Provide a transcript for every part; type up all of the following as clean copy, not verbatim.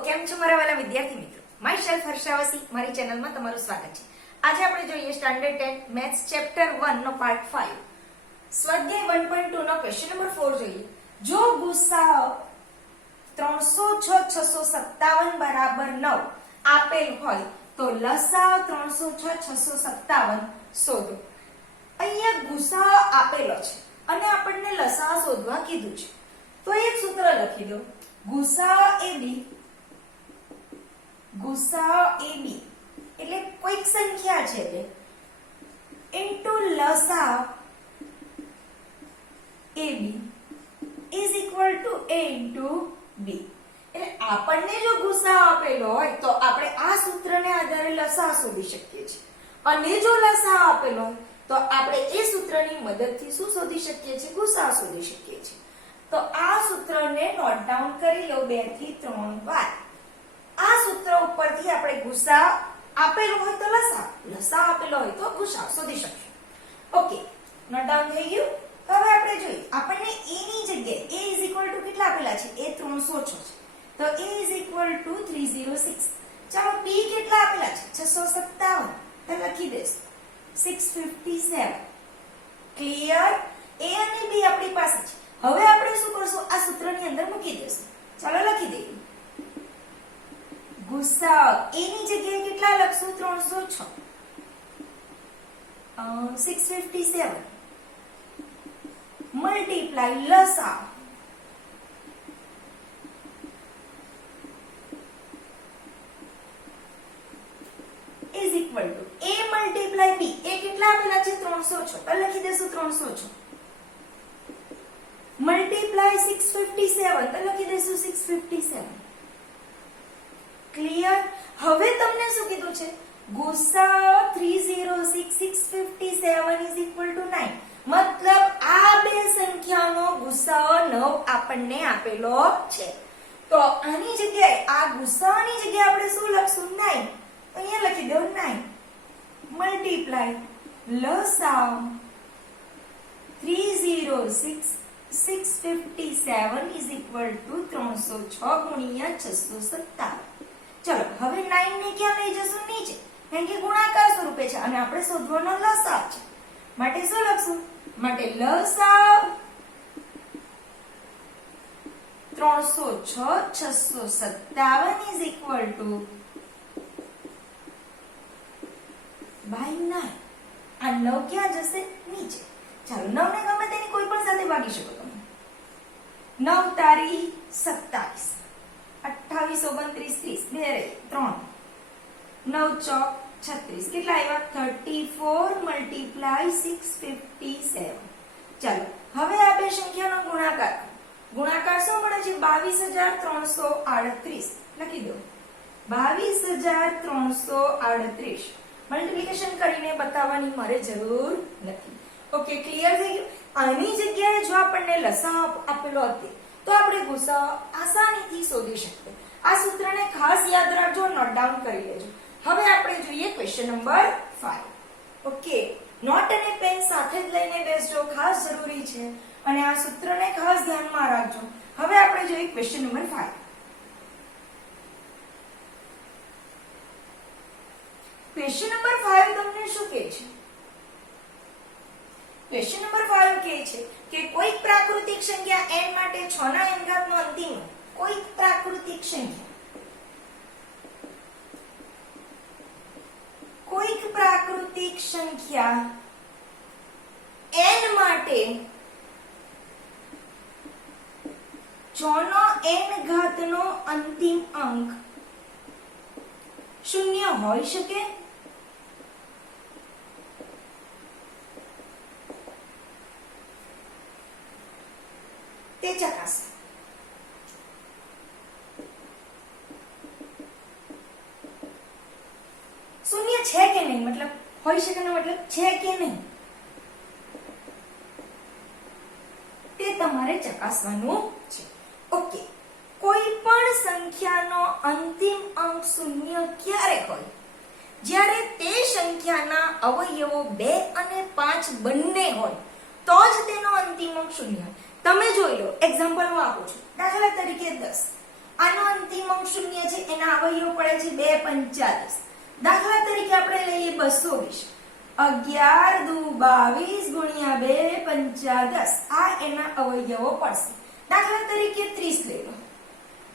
કેમ છો મારા વાલા વિદ્યાર્થી મિત્રો? માય સેલ્ફ હર્ષાવસી મારી ચેનલમાં તમારું સ્વાગત છે. આજે આપણે જોઈએ સ્ટાન્ડર્ડ 10 મેથ્સ ચેપ્ટર 1 નો પાર્ટ 5 સ્વાધ્યાય 1.2 નો ક્વેશ્ચન નંબર 4 જોઈએ. જો ગુસાઅ 306,657 બરાબર 9 આપેલ હોય તો લસાઅ 306,657 શોધો. અહીંયા ગુસાઅ આપેલો છે અને આપણને લસાઅ શોધવા કીધું છે. તો એક સૂત્ર લખી દો. ગુસાઅ AB એટલે કોઈક સંખ્યા છે બે ઇન્ટુ લસાઅ AB is equal to A into B. એટલે આપણને જો ગુસાઅ આપેલો હોય તો આપણે આ સૂત્રને આધારે લસાઅ શોધી શકીએ છીએ અને જો લસાઅ આપેલો હોય તો આપણે એ સૂત્રની મદદથી શું શોધી શકીએ છીએ? ગુસાઅ શોધી શકીએ છીએ. તો આ સૂત્રને નોટ ડાઉન કરી લો 2 થી 3 વાર. આ સૂત્ર ઉપરથી આપણે ગુસાઅ આપેલો હોય તો લસાઅ આપેલો હોય તો ગુસાઅ શોધી શકીશું. ઓકે, નોટ ડાઉન થઈ ગયું. હવે આપણે જોઈએ આપણને a ની જગ્યાએ a is equal to કેટલા આપેલા છે? a 306 છે તો a is equal to 306. ચાલો b કેટલા આપેલા છે? 657 તો લખી દેશું 657. ક્લિયર? a અને b આપણી પાસે છે. હવે આપણે શું કરશું? આ સૂત્રની અંદર મૂકી દેશું. ચાલો લખી દઈએ. ગુસાઅ a ની જગ્યાએ કેટલા લખશું? 306 657 મલ્ટીપ્લાય લસાઅ is equal to a multiply b. a કેટલા આપેલા છે? 306 તો લખી દેશું 306 મલ્ટીપ્લાય 657 તો લખી દેશું 657. ક્લિયર? હવે તમને શું કીધું છે? ગુસાઅ 306 657 is equal to 9. મતલબ આ બે સંખ્યાનો ગુસાઅ 9 આપણને આપેલો છે. તો આની જગ્યાએ આ ગુસાઅની જગ્યાએ આપણે શું લખશું? 9. અહીંયા લખી દો 9 મલ્ટીપ્લાય લસાઅ 306 657 is equal to 306 ગુણ્યા 657. ચલો હવે 9 ને ક્યાં લઈ જશું? નીચે, કારણ કે ગુણાકાર સ્વરૂપે છે અને આપણે શોધવાનો લસાઅ છે. માટે શું લખશું? માટે લસાઅ 306 657 is equal to by 9. આ 9 ક્યાં જશે? નીચે. ચાલો 9 ને ગમે તેની કોઈ પણ સાથે ભાગી શકો તમે. 9 તારી 27 28 29 30 બે રહી 3 9 ચોક 36 કેટલા આવ્યા? 34 મલ્ટીપ્લાય 657. ચાલો હવે આ બે સંખ્યાનો ગુણાકાર. ગુણાકાર શું મળે છે? 22338 લખી દો 22338. મલ્ટીપ્લિકેશન કરીને બતાવવાની મારે જરૂર નથી. ઓકે, ક્લિયર થઈ ગયું? આની જગ્યાએ જો આપણને લસાઅ આપેલો હતો તો આપણે ગુસાઅ આસાનીથી શોધી શકીએ. આ સૂત્રને ખાસ યાદ રાખજો, નોટ ડાઉન કરી લેજો. હવે આપણે જોઈએ ક્વેશ્ચન નંબર 5. ઓકે, નોટ અને પેન સાથે જ લઈને બેસજો, ખાસ જરૂરી છે અને આ સૂત્રને ખાસ ધ્યાનમાં રાખજો. હવે આપણે જોઈએ ક્વેશ્ચન નંબર 5. ક્વેશ્ચન નંબર 5 તમને શું કહે છે? ક્વેશ્ચન નંબર 5 કહે છે કે કોઈક પ્રાકૃતિક સંખ્યા n માટે 6 ના n ઘાતનો અંતિમ કોઈક પ્રાકૃતિક સંખ્યા n માટે 6 નો n ઘાતનો અંતિમ અંક 0 હોઈ શકે? તે ચકાસો. શૂન્ય છે કે નહીં? મતલબ હોઈ શકે નો મતલબ છે કે નહીં તે તમારે ચકાસવાનું છે. ઓકે, કોઈ પણ સંખ્યાનો અંતિમ અંક 0 ક્યારે હોય? જ્યારે તે સંખ્યાના અવયવો 2 અને 5 બંને હોય તો જ તેનો અંતિમ અંક 0 હોય. તમે જોઈ લો, એક્ઝામ્પલ હું આપું છું. દાખલા તરીકે 10. આનો અંતિમ અંક શૂન્ય છે, એના અવયવ પડે છે 2 5 10. દાખલા તરીકે આપણે લઈએ 220. 11 દુ 22 ગુણ્યા 2 5 10. આ એના અવયવો પડશે. દાખલા તરીકે 30 લઈ લો.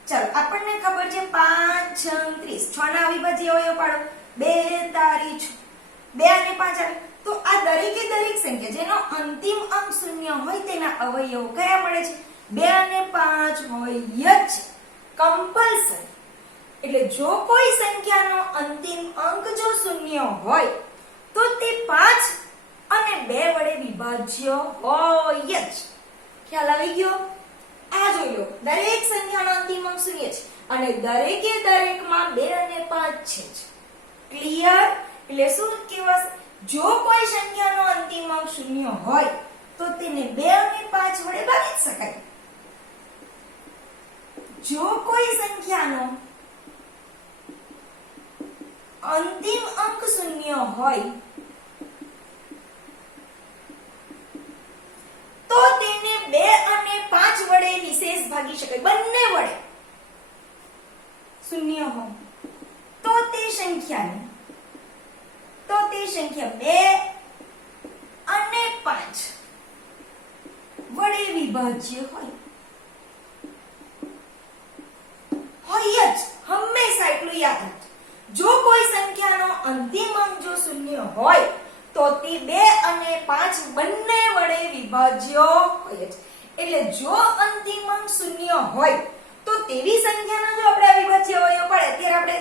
ચાલો આપણને ખબર છે 5 6 30. 6 ના અવિભાજ્ય અવયવ પાડો. 2 તારી 6. 2 અને 5 આવે. તો આ દરેકે દરેક સંખ્યા જેનો અંતિમ અંક શૂન્ય હોય તેના અવયવો કયા મળે છે? 2 અને 5 હોય જ કમ્પલસરી. એટલે જો કોઈ સંખ્યાનો અંતિમ અંક જો શૂન્ય હોય તો તે 5 અને 2 વડે વિભાજ્ય હોય જ. ખ્યાલ આવી ગયો? આ જોઈ લો, દરેક સંખ્યાનો અંતિમ અંક શૂન્ય છે અને દરેકે દરેકમાં 2 અને 5 છે જ. ક્લિયર? એટલે શું કહેવાશે? જો કોઈ સંખ્યાનો અંતિમ અંક શૂન્ય હોય તો તેને 2 અને 5 વડે ભાગી શકાય. જો કોઈ સંખ્યાનો અંતિમ અંક શૂન્ય હોય તો તેને 2 અને 5 વડે નિશેષ ભાગી શકાય. બંને વડે શૂન્ય હોય તો તે સંખ્યા 2 અને 5 વડે વિભાજ્ય હોય જ. હંમેશા એટલું યાદ રાખજો. જો કોઈ સંખ્યાનો અંતિમ અંક જો શૂન્ય હોય તો તે 2 અને 5 બંને વડે વિભાજ્ય હોય જ. એટલે જો અંતિમ અંક શૂન્ય હોય તો તેવી સંખ્યાનો જો આપણે અવિભાજ્ય અવયવ પડે, અત્યારે આપણે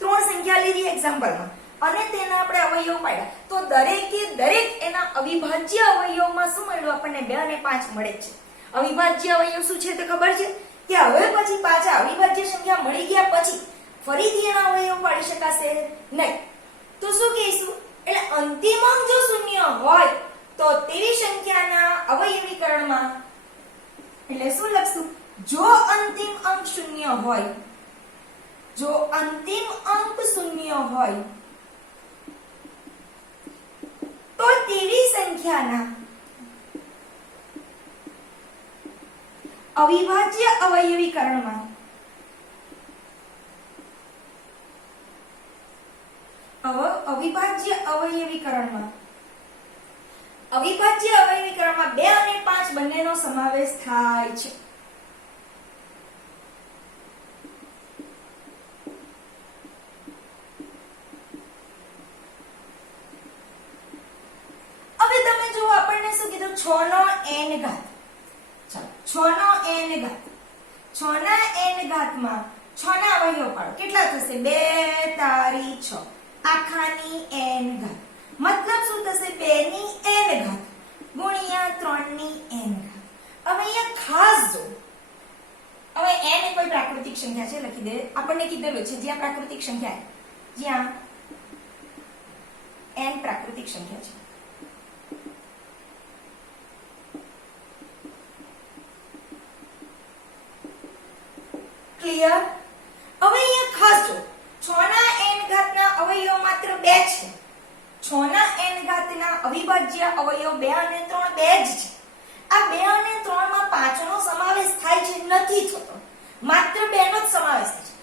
3 સંખ્યા લીધી એક્ઝામ્પલમાં અને તેના આપણે અવયવ પાડ્યા તો દરેકે દરેક એના અવિભાજ્ય અવયવમાં શું મળ્યું? આપણને 2 અને 5 મળે છે. અવિભાજ્ય અવયવ શું છે તે ખબર છે કે હવે પછી પાછા અવિભાજ્ય સંખ્યા મળી ગયા પછી ફરીથી એના અવયવ પાડી શકાશે નહીં. તો શું કહીશું? એટલે અંતિમ અંક જો શૂન્ય હોય તો તેવી સંખ્યાના અવયવીકરણમાં એટલે શું લખશું? જો અંતિમ અંક શૂન્ય હોય, જો અંતિમ અંક શૂન્ય હોય તો તેવી સંખ્યાના અવિભાજ્ય અવયવીકરણમાં અવિભાજ્ય અવયવીકરણમાં 2 અને 5 બંનેનો સમાવેશ થાય છે. હવે તમે જો આપણને શું કીધું? 6 નો n ઘાત. ચાલો 6 નો n ઘાત. 6 ના n ઘાતમાં 6 ના અવયવ પાડો. કેટલા થશે? 2 તારી 6 આખાની n ઘાત. મતલબ શું થશે? 2 ની n ઘાત ગુણ્યા 3 ની n ઘાત. હવે અહીંયા ખાસ જો, હવે n એ કોઈ પ્રાકૃતિક સંખ્યા છે લખી દે. આપણને કીધેલું છે જ્યાં પ્રાકૃતિક સંખ્યા જ્યાં n પ્રાકૃતિક સંખ્યા છે. ક્લિયર? હવે અહીંયા ખાસ જો, 6 ના n ઘાતના અવયવ માત્ર 2 છે. 6 ના n ઘાતના અવિભાજ્ય અવયવ 2 અને 3 2 જ છે. આ 2 અને 3 માં 5 નો સમાવેશ થાય છે? નથી થતો. માત્ર 2 નો જ સમાવેશ થાય છે.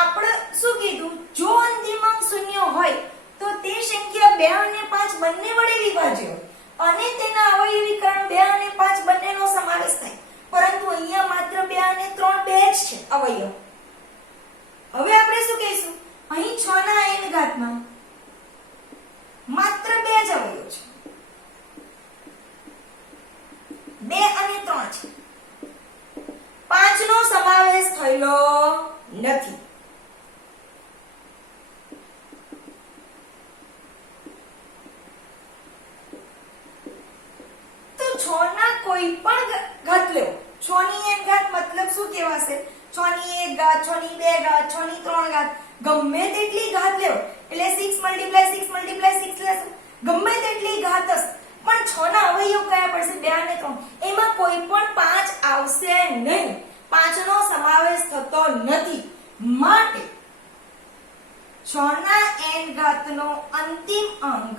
આપણે શું કીધું? જો અંતિમ અંક શૂન્ય હોય તો તે સંખ્યા 2 અને 5 બંને વડે વિભાજ્ય હોય અને તેના અવયવીકરણ 2 અને 5 બંનેનો સમાવેશ થાય. પરંતુ અહીંયા માત્ર 2 અને 3 2 જ છે અવયવ. હવે આપણે શું કહીશું? અહીં 6 ના n ઘાતમાં માત્ર 2 જ અવયવ છે. 2 અને 3 છે. 5 નો સમાવેશ થયેલો નથી. તો 6 ના કોઈ પણ ઘાત લેવો. 6 ની n ઘાત મતલબ શું કહેવાશે? 6 ની 1 ઘાત, 6 ની 2 ઘાત, 6 ની 3 ઘાત, ગમે તેટલી ઘાત લેવો. એટલે 6 × 6 લેશું, ગમે તેટલી ઘાત હશે. પણ 6 ના અવયવ કયા પડશે? 2 અને 3. એમાં કોઈ પણ 5 આવશે નહીં. 5 નો સમાવેશ થતો નથી. માટે 6 ના n ઘાતનો અંતિમ અંક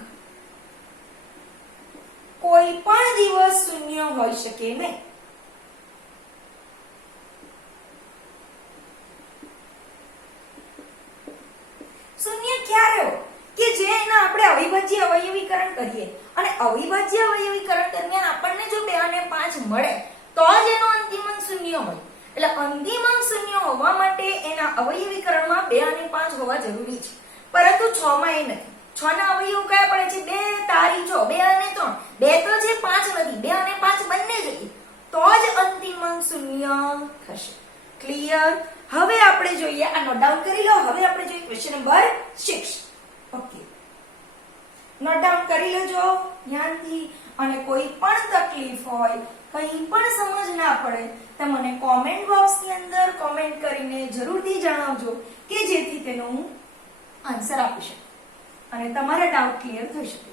કોઈ પણ દિવસ શૂન્ય હોઈ શકે નહીં. અવિભાજ્ય અવયવીકરણ કરીએ અને અવિભાજ્ય અવયવીકરણ દરમિયાન આપણને જો 2 અને 5 મળે તો જ એનો અંતિમ અંક શૂન્ય હોય. એટલે અંતિમ અંક શૂન્ય હોવા માટે એના અવયવીકરણમાં 2 અને 5 હોવા જરૂરી છે. પરંતુ 6 માં એ નથી. 6 ના અવયવો કયા પડે છે? 2 તારી 6, 2 અને 3. 2 તો છે, 5 નથી. 2 અને 5 બંને જ હતી. તો જ અંતિમ અંક શૂન્ય થશે. ક્લિયર? હવે આપણે જોઈએ, આ નોટ ડાઉન કરી લો. હવે આપણે જોઈએ question number 6. Okay, note down કરી લેજો ધ્યાનથી. અને કોઈ પણ તકલીફ હોય, કંઈ પણ સમજ ના પડે તો મને કોમેન્ટ બોક્સ ની અંદર કોમેન્ટ કરીને જરૂરથી જણાવજો કે જેથી તેનો હું આન્સર આપી શકું અને તમારા ડાઉટ ક્લિયર થઈ શકે.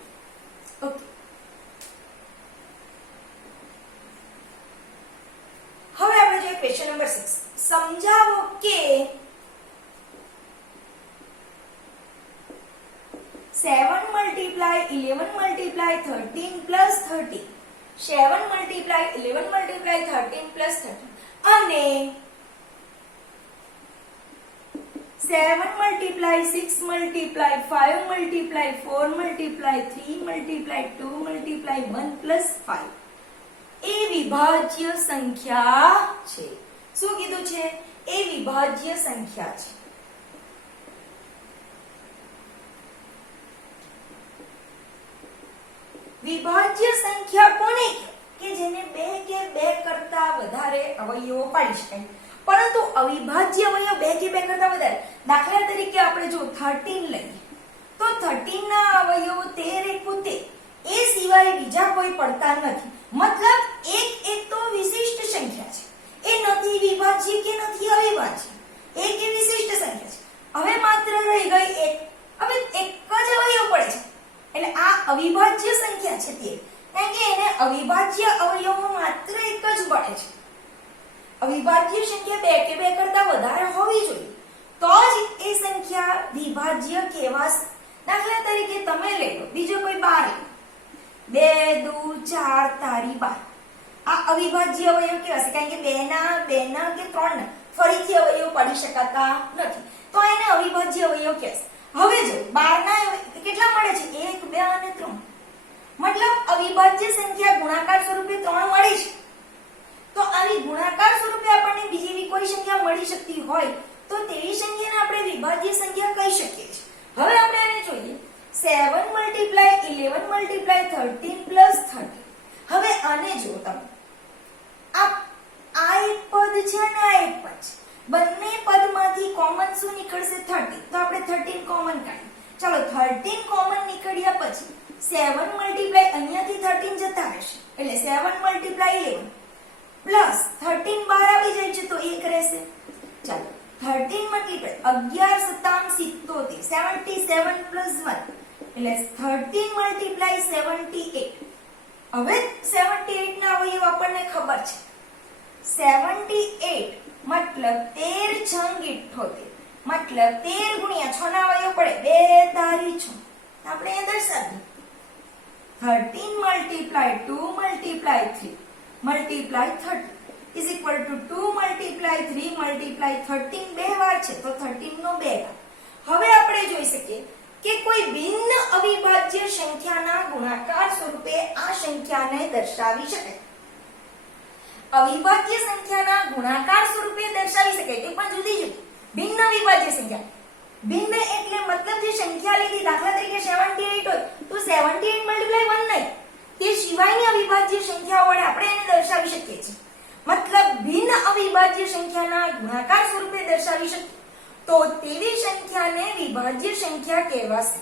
ઓકે, હવે આપણે જોઈએ ક્વેશ્ચન નંબર 6. સમજાવો કે 7 × 11 × 13 + 30, 7 × 11 × 13 + 30 અને 7 × 6 × 5 × 4 × 3 × 2 × 1 + 5 એ વિભાજ્ય સંખ્યા છે. શું કીધું છે? એ વિભાજ્ય સંખ્યા છે. વિભાજ્ય સંખ્યા કોને કે જેને 2 કે 2 કરતા વધારે અવયવો પાડી શકાય. પરંતુ અવિભાજ્ય અવયવ 2 કે 2 કરતા વધારે, દાખલા તરીકે આપણે જો 13 લઈએ તો 13 ના અવયવો 13 × 13 એ સિવાય બીજા કોઈ પડતા નથી. મતલબ એક તો વિશિષ્ટ સંખ્યા છે, એ નથી વિભાજ્ય કે નથી અવિભાજ્ય, એક એ વિશિષ્ટ સંખ્યા છે. હવે માત્ર રહી ગઈ એક. હવે એક જ અવયવ પડે છે એટલે આ અવિભાજ્ય સંખ્યા છે તે, કારણ કે એને અવિભાજ્ય અવયવો માત્ર એક જ પડે છે. અવિભાજ્ય સંખ્યા 2 કે 2 કરતા વધારે હોવી જોઈએ તો જ એ સંખ્યા વિભાજ્ય કહેવાશે. દાખલા તરીકે તમે લઈ લો બીજો કોઈ 12, 2 દુ 4 તારી 12. આ અવિભાજ્ય અવયવ કહેવાશે, કારણ કે 2 ના કે 3 ના ફરીથી અવયવ પાડી શકાતા નથી, તો એને અવિભાજ્ય અવયવ કહેવાશે. હવે જો 12 ના કેટલા મળે છે? 1, 2 અને 3. મતલબ અવિભાજ્ય સંખ્યા ગુણાકાર સ્વરૂપે 3 મળી છે. તો આવી ગુણાકાર સ્વરૂપે આપણને બીજી કોઈ સંખ્યા મળી શકતી હોય તો તેવી સંખ્યાને આપણે વિભાજ્ય સંખ્યા કહી શકીએ છીએ. હવે આપણે આને જોઈએ 7 × 11 × 13 + 30. હવે આને જો તમે આ એક પદ છે અને આ એક પદ છે, બંને પદમાંથી કોમન શું નીકળશે? 30. તો આપણે 13 કોમન કાઢીએ. ચાલો 13 કોમન નીકળ્યા પછી 7 મલ્ટીપ્લાય અહીંયાથી 13 જતા રહેશે એટલે 7 × 11 પ્લસ 13 બહાર આવી જાય છે તો 1 રહેશે. ચાલો 13 મલ્ટીપ્લાય 11 × 7 = 77 + 1 એટલે 13 × 78. હવે 78 ના અવયવ આપણને ખબર છે. 78 મતલબ 13 × 6 = 78. મતલબ 13 × 6 ના અવયવ પડે 2 તારી 6. આપણે એ દર્શાવીએ 13 × 2 × 3 × 30 is equal to 2 × 3 × 13 બે વાર છે તો 13 નો 2 વાર. હવે આપણે જોઈ શકીએ કે કોઈ ભિન્ન અવિભાજ્ય સંખ્યાના ગુણાકાર સ્વરૂપે આ સંખ્યાને દર્શાવી શકાય. અવિભાજ્ય સંખ્યાના ગુણાકાર સ્વરૂપે દર્શાવી શકાય તે પણ જુદી જુદી ભિન્ન અવિભાજ્ય સંખ્યા. ભિન્ન એટલે મતલબ જે સંખ્યા લીધી, દાખલા તરીકે 78 હોય તો 78 × 1 નહીં, તે સિવાયની અવિભાજ્ય સંખ્યાઓ વડે આપણે એને દર્શાવી શકીએ છીએ. મતલબ ભિન્ન અવિભાજ્ય સંખ્યાના ગુણાકાર સ્વરૂપે દર્શાવી શકીએ તો તેવી સંખ્યાને વિભાજ્ય સંખ્યા કહેવાશે.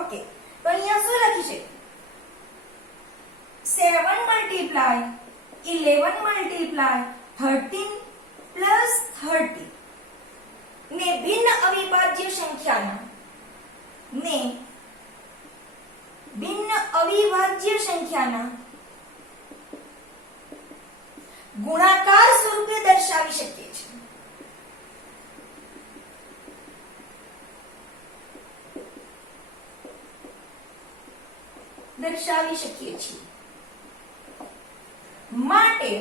ઓકે, તો અહીંયા શું લખી છે? 7 × 11 × 13 + 30 ને ભિન્ન અવિભાજ્ય સંખ્યાના ગુણાકાર સ્વરૂપે દર્શાવી શકીએ છીએ. માટે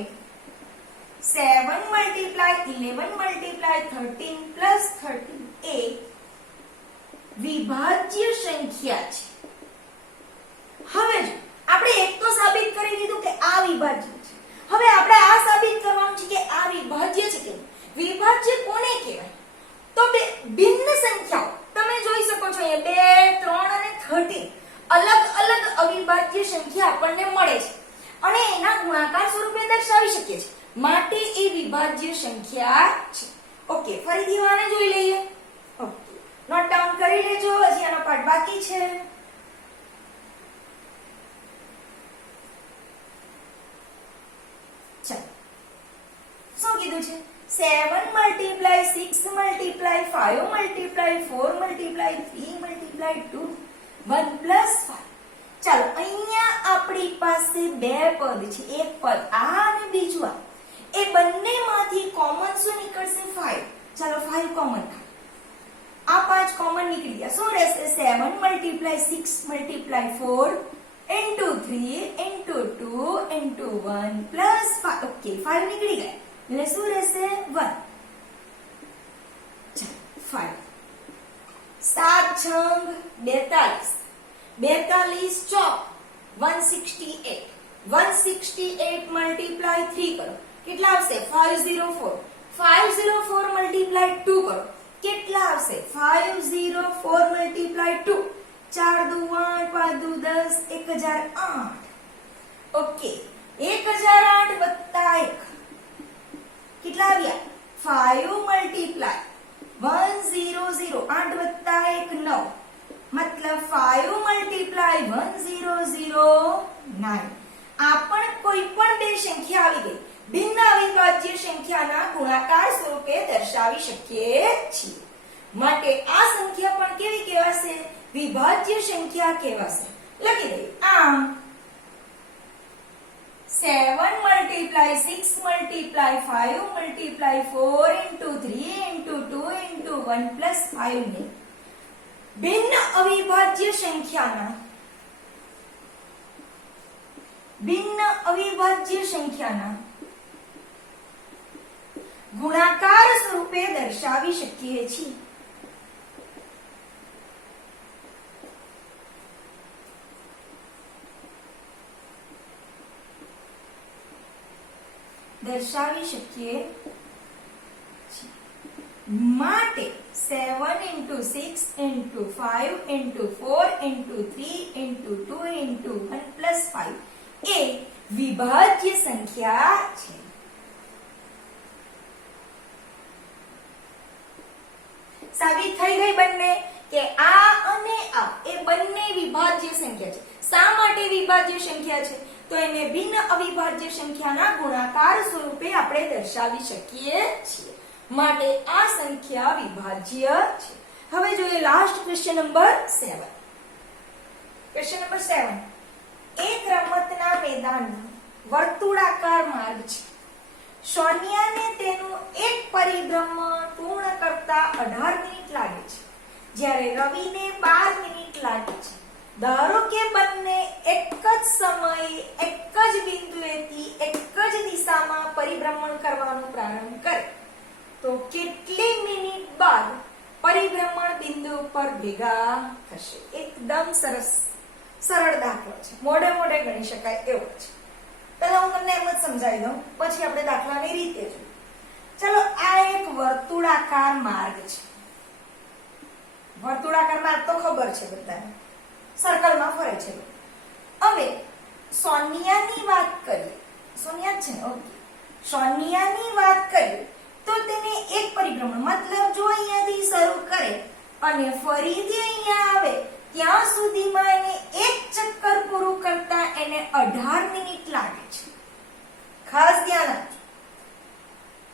7 × 11 × 13 + 30 એ વિભાજ્ય સંખ્યા છે. હવે જો આપણે એક તો સાબિત કરી દીધું કે આ વિભાજ્ય છે. હવે આપણે આ સાબિત કરવાનું છે કે આ વિભાજ્ય છે કે વિભાજ્ય કોને કહેવાય? તો બે ભિન્ન સંખ્યાઓ તમે જોઈ શકો છો અહીંયા 2 3 અને 13 અલગ અલગ અવિભાજ્ય સંખ્યા આપણને મળે છે અને એના ગુણાકાર સ્વરૂપે દર્શાવી શકીએ છીએ. માટે એ વિભાજ્ય સંખ્યા છે. ઓકે, ફરીથી આને જોઈ લઈએ. ઓકે, નોટ ડાઉન કરી લેજો, હજી આનો પાઠ બાકી છે. ચાલો, શું કીધું છે? 7 multiply 6 multiply 5 multiply 4 multiply 3 multiply 2 1 plus 5. ચાલો, અહીંયા આપણી પાસે બે પદ છે. એક પદ આ અને બીજું આ. એ બંનેમાંથી કોમન શું નીકળશે? 5. ચાલો 5 કોમન. આ 5 કોમન નીકળી ગયા. શું રહેશે? 7 multiply 6 multiply 4 into 3 into 2 into 1 plus 5. Okay, 5 નીકળી ગયા એટલે શું રહેશે? 1. ચાલો 5 7 છંગ 42 42 ચોક 168 168 multiply 3 કરો કેટલા આવશે? 504 504 multiply 2 કરો કેટલા આવશે? 504 multiply 2 4 દુ 8 5 દુ 10 1008. ઓકે, 1008 વત્તા 1 કેટલા આવ્યા? 5 multiply 100 8 વત્તા 1 9 મતલબ 5 multiply 1009. આ પણ કોઈ પણ બે સંખ્યા આવી ગઈ. ભિન્ન અવિભાજ્ય સંખ્યાના ગુણાકાર સ્વરૂપે દર્શાવી શકીએ છીએ. માટે આ સંખ્યા પણ કેવી કહેવાશે? વિભાજ્ય સંખ્યા કહેવાશે. લખી દઈએ. આમ 7 multiply 6 multiply 5 multiply 4 into 3 into 2 into 1 plus 5 ને ભિન્ન અવિભાજ્ય સંખ્યાના ગુણાકાર સ્વરૂપે દર્શાવી શકીએ છીએ. માટે 7 into 6 into 5 into 4 into 3 into 2 into 1 plus 5 એ વિભાજ્ય સંખ્યા છે. સાબિત થઈ ગઈ બંને કે આ અને આ એ બંને વિભાજ્ય સંખ્યા છે. શા માટે વિભાજ્ય સંખ્યા છે? તો એને ભિન્ન અવિભાજ્ય સંખ્યાના ગુણાકાર સ્વરૂપે આપણે દર્શાવી શકીએ છીએ. માટે આ સંખ્યા વિભાજ્ય છે. હવે જોઈએ last question number 7. Question number 7. એક રમતના મેદાનમાં વર્તુળાકાર માર્ગ છે. સોનિયાને તેનું એક પરિભ્રમણ પૂર્ણ કરતા 18 મિનિટ લાગે છે, જ્યારે રવિને 12 મિનિટ લાગે છે. ધારો કે બંને એક જ સમયે એક જ બિંદુએથી એક જ દિશામાં પરિભ્રમણ કરવાનું પ્રારંભ કરે તો કેટલી મિનિટ બાદ પરિભ્રમણ બિંદુ પર ભેગા થશે? એકદમ સરળ દાખલો છે. મોઢે ગણી શકાય એવો છે. પહેલા હું તમને એમ જ સમજાવી દઉં, પછી આપણે દાખલાની રીતે જોઈએ. ચલો, આ એક વર્તુળાકાર માર્ગ છે. વર્તુળાકાર માર્ગ તો ખબર છે બધાને, સર્કલમાં ફરે છે. હવે સોનિયાની વાત કરીએ. સોનિયા છે ને? ઓકે, સોનિયાની વાત કરીએ તો તેને એક પરિભ્રમણ મતલબ જો અહીંયાથી શરૂ કરે અને ફરીથી અહીંયા આવે ત્યાં સુધીમાં એને એક ચક્કર પૂરું કરતા એને 18 મિનિટ લાગે છે. ખાસ ધ્યાન આપજો.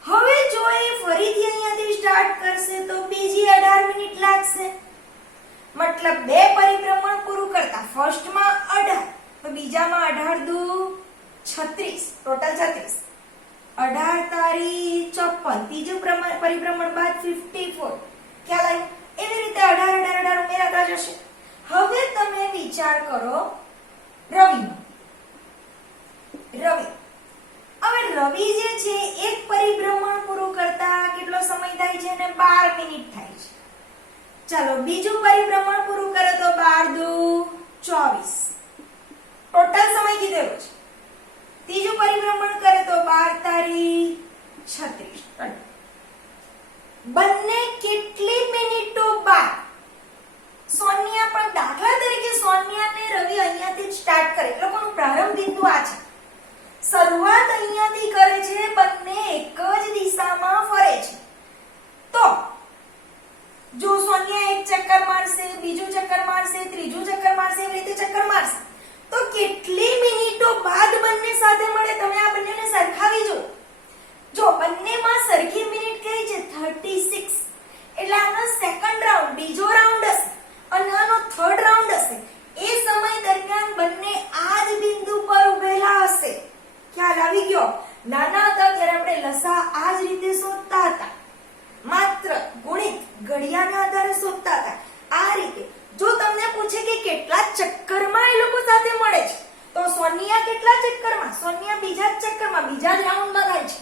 હવે જો એ ફરીથી અહીંયાથી સ્ટાર્ટ કરશે તો બીજી 18 મિનિટ લાગશે. મતલબ બે પરિભ્રમણ પૂરું કરતા ફર્સ્ટમાં 18 તો બીજામાં 18 દુ 36 ટોટલ 36 18 તારી 54 ત્રીજું પરિભ્રમણ બાદ 54. ખ્યાલ આવ્યો? એવી રીતે 18 ઉમેરાતા જશે. હવે તમે વિચાર કરો રવિનો. હવે રવિ જે છે એક પરિભ્રમણ પૂરું કરતા કેટલો સમય થાય છે? ને 12 મિનિટ થાય છે. ચાલો બીજું પરિભ્રમણ પૂરું કરે તો 12 દુ 24 ટોટલ સમય કીધેલો છે. ત્રીજું પરિભ્રમણ કરે તો 12 તારી 36. બંને કેટલી મિનિટો બાદ સોનિયા પણ દાખલા તરીકે સોનિયા ને રવિ અહીંયાથી સ્ટાર્ટ કરે, એ લોકોનું પ્રારંભ બિંદુ આ છે. શરૂઆત અહીંયાથી કરે છે, બંને એક જ દિશામાં ફરે છે. તો જો સોનિયા એક ચક્કર મારશે, બીજું ચક્કર મારશે, ત્રીજું ચક્કર મારશે, એવી રીતે ચક્કર મારશે તો કેટલી મિનિટો બાદ બંને સાથે મળે, તમે આ બંનેને સરખાવી જો. જો બંનેમાં સરખી મિનિટ કઈ છે 36, એટલે આનો સેકન્ડ રાઉન્ડ, બીજો રાઉન્ડ હશે અને આનો થર્ડ રાઉન્ડ હશે. એ સમય દરમિયાન બંને આ જ બિંદુ પર ઉભેલા હશે. ખ્યાલ આવી ગયો? નાના હતા ત્યારે આપણે લસા આ જ રીતે શોધતા હતા, માત્ર ગુણિત ઘડિયાળના આધારે શોધતા હતા. આ રીતે જો તમને પૂછે કે કેટલા ચક્કરમાં એ લોકો સાથે મળે છે તો સોનિયા કેટલા ચક્કરમાં, સોનિયા બીજા જ ચક્કરમાં, બીજા જ રાઉન્ડમાં થાય છે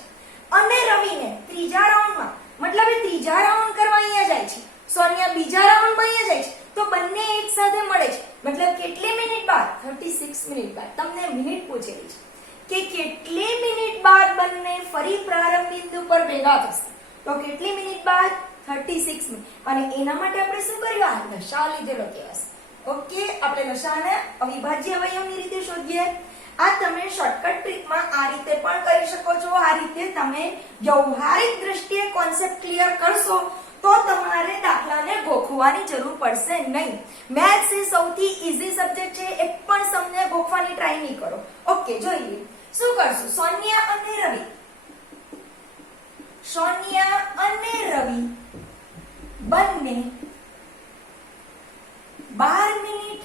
અને રવિને ત્રીજા રાઉન્ડમાં, મતલબ એ ત્રીજા રાઉન્ડ કરવા અહીંયા જાય છે, સોનિયા બીજા રાઉન્ડમાં અહીંયા જાય છે. તો બંને એક સાથે મળે છે, મતલબ કેટલી મિનિટ બાદ 36 મિનિટ બાદ. તમને મિનિટ પૂછેલી છે કે કેટલી મિનિટ બાદ બંને ફરી પ્રારંભ બિંદુ પર ભેગા થશે. તો કેટલી મિનિટ બાદ 36 મિનિટ. અને એના માટે આપણે શું કર્યું? આ લસા લીધેલો કહેવાય. ઓકે, આપણે લસાને અવિભાજ્ય અવયવની રીતે શોધીએ. આ તમે શોર્ટકટ ટ્રીકમાં આ રીતે પણ કરી શકો છો. આ રીતે તમે વ્યવહારિક દ્રષ્ટિએ કોન્સેપ્ટ ક્લિયર કરશો તો તમારે દાખલાને ગોખવાની જરૂર પડશે નહીં. મેથ્સ એ સૌથી ઈઝી સબ્જેક્ટ છે, એક પણ તમને ગોખવાની ટ્રાય નહીં કરો. ઓકે, જોઈ લઈએ શું કરશું. સોનિયા અને રવિ, સોનિયા અને રવિ બંને 12 મિનિટ,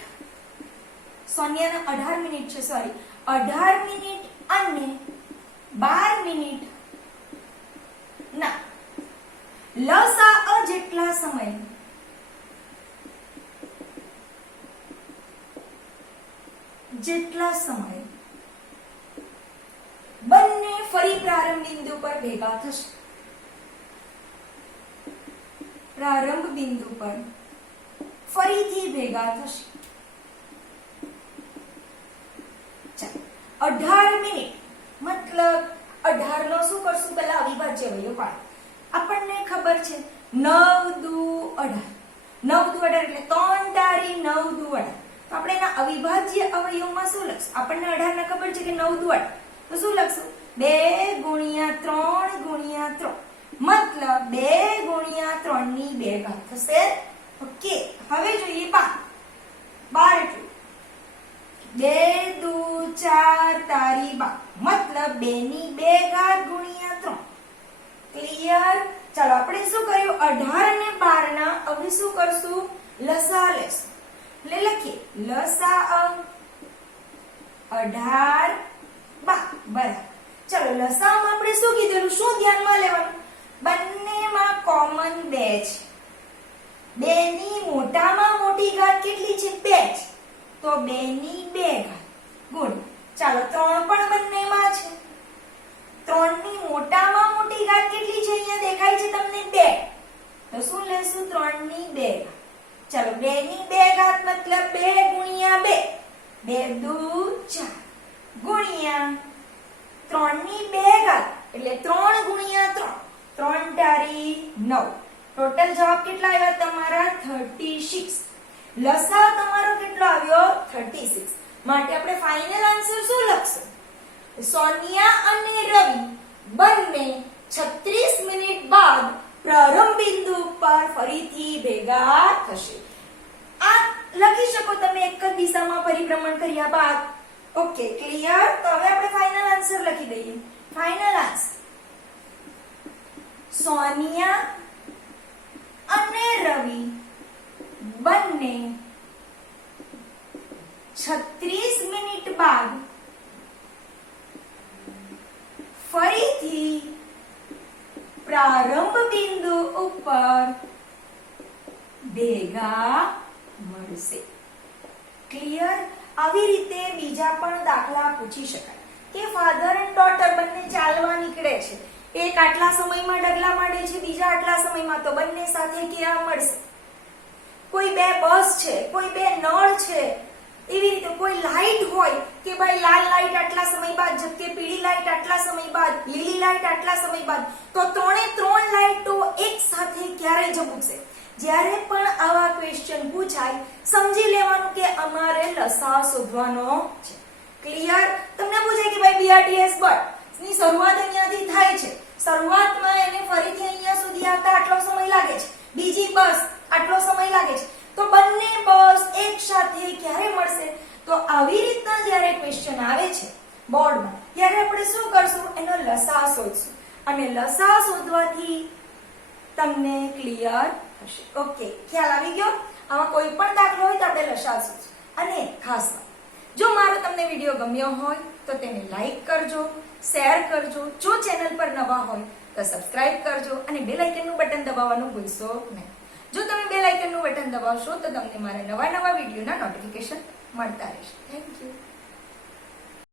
સોનિયાના 18 મિનિટ છે, સોરી 18 મિનિટ અને 12 મિનિટ ના લસા જેટલા સમય બંને ફરી પ્રારંભ બિંદુ પર ભેગા થશે. પ્રારંભ બિંદુ પર ફરીથી ભેગા થશે. 18 મિનિટ મતલબ 18 નો શું કરશું? પહેલા અવિભાજ્ય અવયવ પાડો. આપણને ખબર છે 9 દુ 18, 9 દુ 18 એટલે 3 તારી 9 દુ 18. તો આપણે એના અવિભાજ્ય અવયવમાં શું લખશું? આપણને 18 ને ખબર છે કે 9 દુ 18, તો શું લખશું? 2 ગુણ્યા 3 ગુણ્યા 3, મતલબ 2 ગુણ્યા 3 ની 2 ઘાત થશે. ઓકે, હવે જોઈએ 12 એટલે 2 દુ 4 તારી 12, મતલબ 2 ની 2 ઘાત ગુણ્યા 3. ક્લિયર? ચાલો આપણે શું કર્યું? 18 અને 12 ના હવે શું કરશું? લસા લેશું. એટલે લખીએ લસા 18 બરાબર. ચાલો લસામાં આપણે શું કીધેલું? શું ધ્યાનમાં લેવાનું? બંનેમાં કોમન 2 છે. 2 ની મોટામાં મોટી ઘાત કેટલી છે? 2 છે. તો 2 ની 2 ઘાત ગુણ, ચાલો 3 પણ બંનેમાં છે. 3 ની મોટામાં મોટી ઘાત કેટલી છે? અહીંયા દેખાય છે તમને 2, તો શું લેશું? 3 ની 2 ઘાત. ચાલો 2 ની 2 ઘાત મતલબ 2 ગુણ્યા 2, 2 દુ 4 ગુણ્યા 3 ની 2 ઘાત એટલે 3 ગુણ્યા 3, 3 તારી 9. ટોટલ જવાબ કેટલા આવ્યા તમારા? 36. લસા તમારો કેટલો આવ્યો? 36. માટે આપણે ફાઇનલ આન્સર શું લખશું? સોનિયા અને રવિ બંને 36 મિનિટ બાદ પ્રારંભ બિંદુ પર ફરીથી ભેગા થશે. આ લખી શકો તમે એક જ દિશામાં પરિભ્રમણ કર્યા બાદ. Okay, clear? તો હવે આપણે ફાઇનલ આન્સર લખી દઈએ. ફાઇનલ આન્સર સોનિયા અને રવિ બંને 36 મિનિટ બાદ ફરીથી પ્રારંભ બિંદુ ઉપર ભેગા મળશે. ક્લિયર? આવી રીતે બીજા પણ દાખલા પૂછી શકાય કે ફાધર એન્ડ ડોટર બંને ચાલવા નીકળે છે, એક આટલા સમયમાં ડગલા માંડે છે, બીજા આટલા સમયમાં, તો બંને સાથે ક્યાં મળશે? કોઈ બે બસ છે, કોઈ બે નળ છે, એવી રીતે કોઈ લાઈટ હોય કે ભાઈ લાલ લાઈટ આટલા સમય બાદ, જબકે પીળી લાઈટ આટલા સમય બાદ, લીલી લાઈટ આટલા સમય બાદ, તો ત્રણે ત્રણ લાઈટો એક સાથે ક્યારે ઝબૂકશે? જ્યારે પણ આવા ક્વેશ્ચન પૂછાય સમજી લેવાનું કે અમારે લસા શોધવાનો છે. ક્લિયર? તમને પૂછાય કે ભાઈ BRTS બસ ની શરૂઆત અહીંયાથી થાય છે, શરૂઆતમાં એને ફરીથી અહીંયા સુધી આવતા આટલો સમય લાગે છે, બીજી બસ આટલો સમય લાગે છે, તો બંને બસ એક સાથે ક્યારે મળશે? તો આવી રીતના જ્યારે ક્વેશ્ચન આવે છે બોર્ડમાં ત્યારે આપણે શું કરશું? એનો લસા શોધશું અને લસા શોધવાથી તમને ક્લિયર થશે. ઓકે, ખ્યાલ આવી ગયો? આમાં કોઈ પણ દાખલો હોય તો આપણે લસા શોધશું. અને ખાસ જો મારો તમને વિડીયો ગમ્યો હોય તો તેને લાઈક કરજો, શેર કરજો, જો ચેનલ પર નવા હોય તો સબસ્ક્રાઇબ કરજો અને બેલ આઇકનનું બટન દબાવવાનું ભૂલશો નહીં. જો તમે બેલ આઇકનનું બટન દબાવશો તો તમને મારા નવા વિડીયોના નોટિફિકેશન મળતા રહેશે. Thank you.